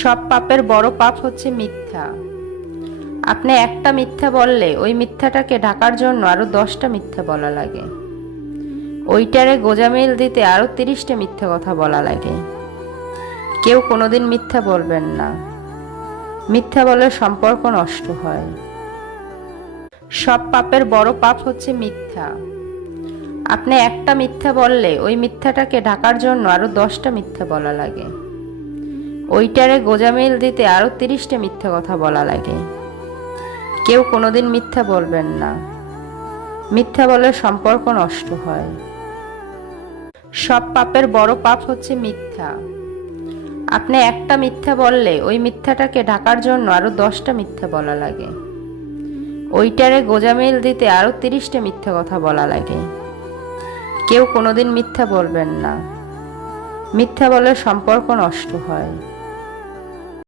সব পাপের বড় পাপ হচ্ছে মিথ্যা। আপনি একটা মিথ্যা বললে ওই মিথ্যাটাকে ঢাকার জন্য আরো 10টা মিথ্যা বলা লাগে। ওইটারে গোজামিল দিতে আরো 30টা মিথ্যা কথা বলা লাগে। কেউ কোনোদিন মিথ্যা বলবেন না। মিথ্যা বলে সম্পর্ক নষ্ট হয়। সব পাপের বড় পাপ হচ্ছে মিথ্যা। আপনি একটা মিথ্যা বললে ওই মিথ্যাটাকে ঢাকার জন্য আরো 10টা মিথ্যা বলা লাগে। ওইটারে গোজামিল দিতে আরো 30টা মিথ্যা কথা বলা লাগে। কেউ কোনোদিন মিথ্যা বলবেন না। মিথ্যা বলে সম্পর্ক নষ্ট হয়। সব পাপের বড় পাপ হচ্ছে মিথ্যা। আপনি একটা মিথ্যা বললে ওই মিথ্যাটাকে ঢাকার জন্য আরো 10টা মিথ্যা বলা লাগে। ওইটারে গোজামিল দিতে আরো 30টা মিথ্যা কথা বলা লাগে। কেউ কোনোদিন মিথ্যা বলবেন না। মিথ্যা বলে সম্পর্ক নষ্ট হয়।